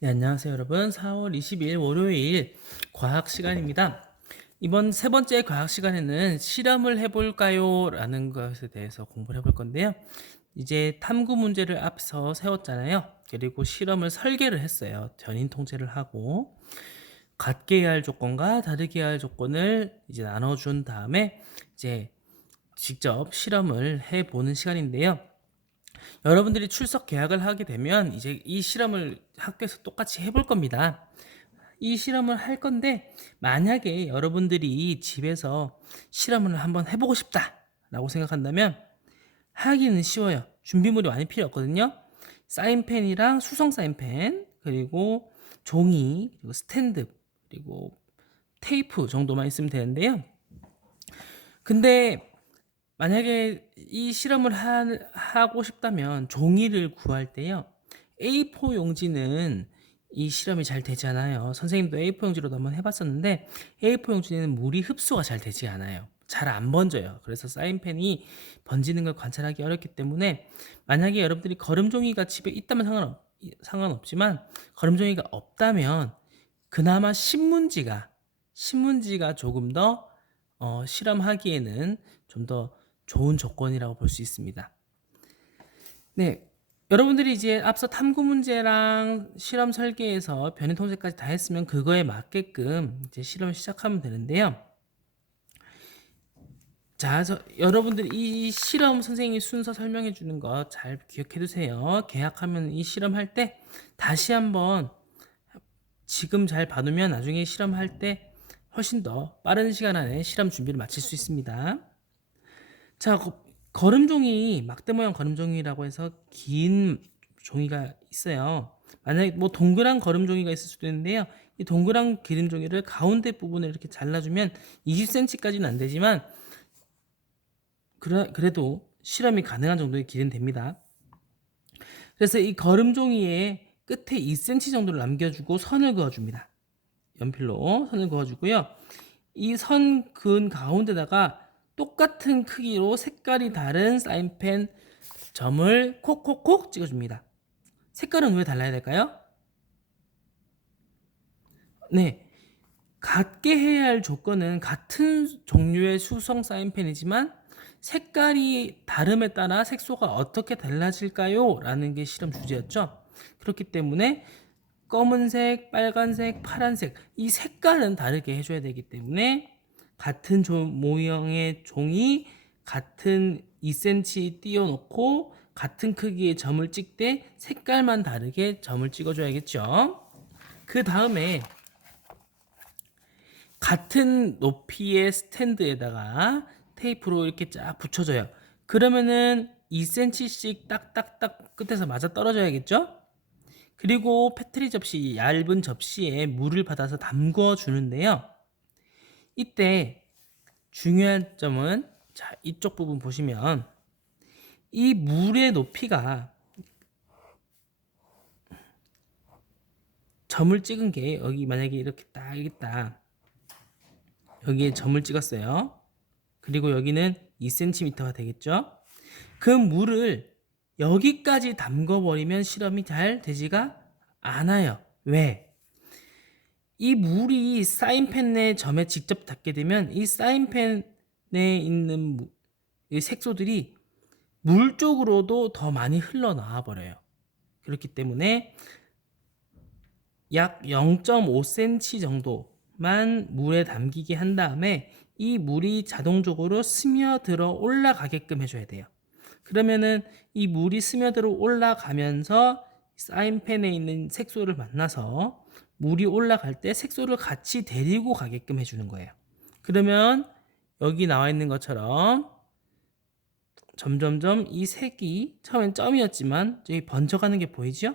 네, 안녕하세요, 여러분. 4월 20일 월요일 과학 시간입니다. 이번 세 번째 과학 시간에는 실험을 해볼까요? 라는 것에 대해서 공부를 해볼 건데요. 이제 탐구 문제를 앞서 세웠잖아요. 그리고 실험을 설계를 했어요. 전인 통제를 하고 같게 해야 할 조건과 다르게 해야 할 조건을 이제 나눠준 다음에 이제 직접 실험을 해보는 시간인데요. 여러분들이 출석 계약을 하게 되면 이제 이 실험을 학교에서 똑같이 해볼 겁니다. 이 실험을 할 건데 만약에 여러분들이 집에서 실험을 한번 해보고 싶다라고 생각한다면 하기는 쉬워요. 준비물이 많이 필요 없거든요. 사인펜이랑 수성 사인펜, 그리고 종이, 그리고 스탠드, 그리고 테이프 정도만 있으면 되는데요. 근데 만약에 이 실험을 하고 싶다면 종이를 구할 때요. A4 용지는 이 실험이 잘 되지 않아요. 선생님도 A4 용지로도 한번 해봤었는데 A4 용지는 물이 흡수가 잘 되지 않아요. 잘 안 번져요. 그래서 사인펜이 번지는 걸 관찰하기 어렵기 때문에 만약에 여러분들이 거름종이가 집에 있다면 상관없지만 거름종이가 없다면 그나마 신문지가 조금 더 실험하기에는 좀 더 좋은 조건이라고 볼 수 있습니다. 네, 여러분들이 이제 앞서 탐구 문제랑 실험 설계에서 변이 통제까지 다 했으면 그거에 맞게끔 이제 실험을 시작하면 되는데요. 자, 여러분들 이 실험 선생님이 순서 설명해 주는 거 잘 기억해 두세요. 계약하면 이 실험할 때 다시 한번 지금 잘 봐두면 나중에 실험할 때 훨씬 더 빠른 시간 안에 실험 준비를 마칠 수 있습니다. 자, 거름종이 막대 모양 거름종이라고 해서 긴 종이가 있어요. 만약에 뭐 동그란 거름종이가 있을 수도 있는데요. 이 동그란 기름종이를 가운데 부분을 이렇게 잘라주면 20cm까지는 안 되지만 그래도 실험이 가능한 정도의 길이는 됩니다. 그래서 이 거름종이의 끝에 2cm 정도를 남겨주고 선을 그어줍니다. 연필로 선을 그어주고요. 이 선 그은 가운데다가 똑같은 크기로 색깔이 다른 사인펜 점을 콕콕콕 찍어줍니다. 색깔은 왜 달라야 될까요? 네, 같게 해야 할 조건은 같은 종류의 수성 사인펜이지만 색깔이 다름에 따라 색소가 어떻게 달라질까요? 라는 게 실험 주제였죠. 그렇기 때문에 검은색, 빨간색, 파란색 이 색깔은 다르게 해줘야 되기 때문에 같은 모형의 종이 같은 2cm 띄워놓고 같은 크기의 점을 찍되 색깔만 다르게 점을 찍어줘야겠죠. 그 다음에 같은 높이의 스탠드에다가 테이프로 이렇게 쫙 붙여줘요. 그러면은 2cm씩 딱딱딱 끝에서 맞아 떨어져야겠죠? 그리고 페트리 접시, 얇은 접시에 물을 받아서 담궈 주는데요. 이때 중요한 점은 자, 이쪽 부분 보시면 이 물의 높이가 점을 찍은 게 여기 만약에 이렇게 딱 있다. 여기에 점을 찍었어요. 그리고 여기는 2cm가 되겠죠. 그 물을 여기까지 담궈버리면 실험이 잘 되지가 않아요. 왜? 이 물이 사인펜의 점에 직접 닿게 되면 이 사인펜에 있는 이 색소들이 물 쪽으로도 더 많이 흘러나와 버려요. 그렇기 때문에 약 0.5cm 정도만 물에 담기게 한 다음에 이 물이 자동적으로 스며들어 올라가게끔 해줘야 돼요. 그러면은 이 물이 스며들어 올라가면서 사인펜에 있는 색소를 만나서 물이 올라갈 때 색소를 같이 데리고 가게끔 해주는 거예요. 그러면 여기 나와 있는 것처럼 점점점 이 색이 처음엔 점이었지만 여기 번져가는 게 보이죠?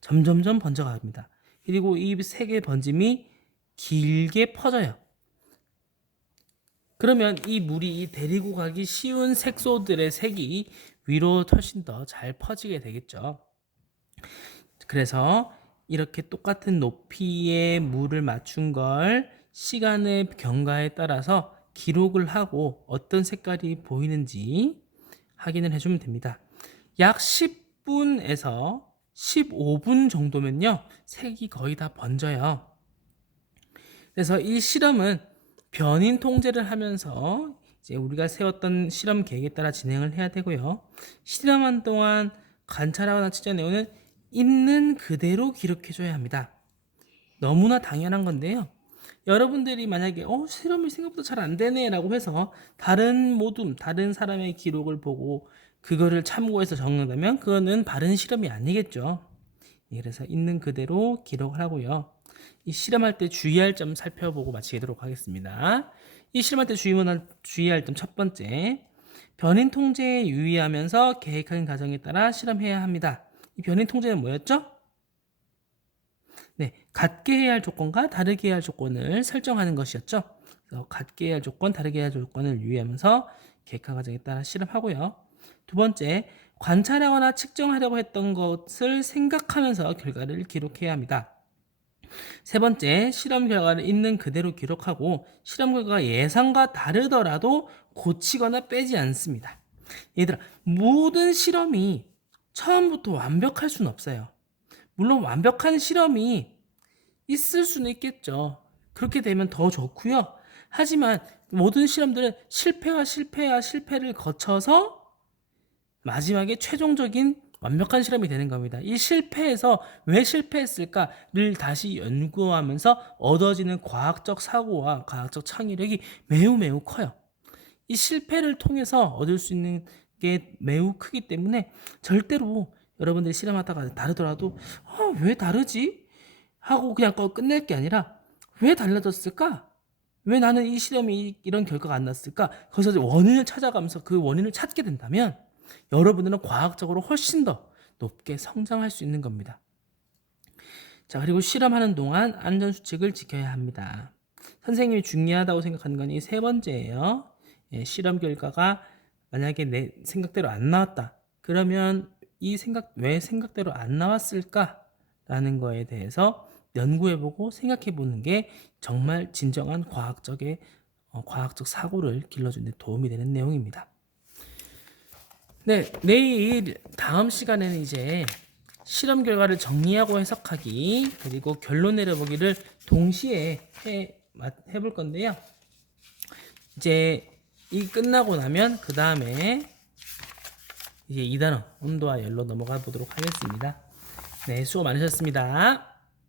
점점점 번져갑니다. 그리고 이 색의 번짐이 길게 퍼져요. 그러면 이 물이 데리고 가기 쉬운 색소들의 색이 위로 훨씬 더 잘 퍼지게 되겠죠. 그래서 이렇게 똑같은 높이의 물을 맞춘 걸 시간의 경과에 따라서 기록을 하고 어떤 색깔이 보이는지 확인을 해주면 됩니다. 약 10분에서 15분 정도면요, 색이 거의 다 번져요. 그래서 이 실험은 변인 통제를 하면서 이제 우리가 세웠던 실험 계획에 따라 진행을 해야 되고요. 실험한 동안 관찰하거나 측정 내용은 있는 그대로 기록해줘야 합니다. 너무나 당연한 건데요. 여러분들이 만약에 실험이 생각보다 잘 안 되네 라고 해서 다른 사람의 기록을 보고 그거를 참고해서 적는다면 그거는 바른 실험이 아니겠죠. 그래서 있는 그대로 기록을 하고요. 이 실험할 때 주의할 점 살펴보고 마치도록 하겠습니다. 이 실험할 때 주의할 점 첫 번째, 변인 통제에 유의하면서 계획한 과정에 따라 실험해야 합니다. 이 변인 통제는 뭐였죠? 네, 같게 해야 할 조건과 다르게 해야 할 조건을 설정하는 것이었죠. 그래서 같게 해야 할 조건, 다르게 해야 할 조건을 유의하면서 계획한 과정에 따라 실험하고요. 두 번째, 관찰하거나 측정하려고 했던 것을 생각하면서 결과를 기록해야 합니다. 세 번째, 실험 결과를 있는 그대로 기록하고 실험 결과가 예상과 다르더라도 고치거나 빼지 않습니다. 얘들아, 모든 실험이 처음부터 완벽할 수는 없어요. 물론 완벽한 실험이 있을 수는 있겠죠. 그렇게 되면 더 좋고요. 하지만 모든 실험들은 실패를 거쳐서 마지막에 최종적인 완벽한 실험이 되는 겁니다. 이 실패에서 왜 실패했을까를 다시 연구하면서 얻어지는 과학적 사고와 과학적 창의력이 매우 커요. 이 실패를 통해서 얻을 수 있는 게 매우 크기 때문에 절대로 여러분들이 실험하다가 다르더라도 왜 다르지? 하고 그냥 끝낼 게 아니라 왜 달라졌을까? 왜 나는 이 실험이 이런 결과가 안 났을까? 거기서 원인을 찾아가면서 그 원인을 찾게 된다면 여러분들은 과학적으로 훨씬 더 높게 성장할 수 있는 겁니다. 자, 그리고 실험하는 동안 안전수칙을 지켜야 합니다. 선생님이 중요하다고 생각하는 건 이 세 번째예요. 실험 결과가 만약에 내 생각대로 안 나왔다. 그러면 왜 생각대로 안 나왔을까라는 거에 대해서 연구해보고 생각해보는 게 정말 진정한 과학적 사고를 길러주는 데 도움이 되는 내용입니다. 네, 내일 다음 시간에는 이제 실험 결과를 정리하고 해석하기 그리고 결론 내려보기를 동시에 해볼 건데요. 이제 이 끝나고 나면 그 다음에 이제 2단원 온도와 열로 넘어가 보도록 하겠습니다. 네, 수고 많으셨습니다.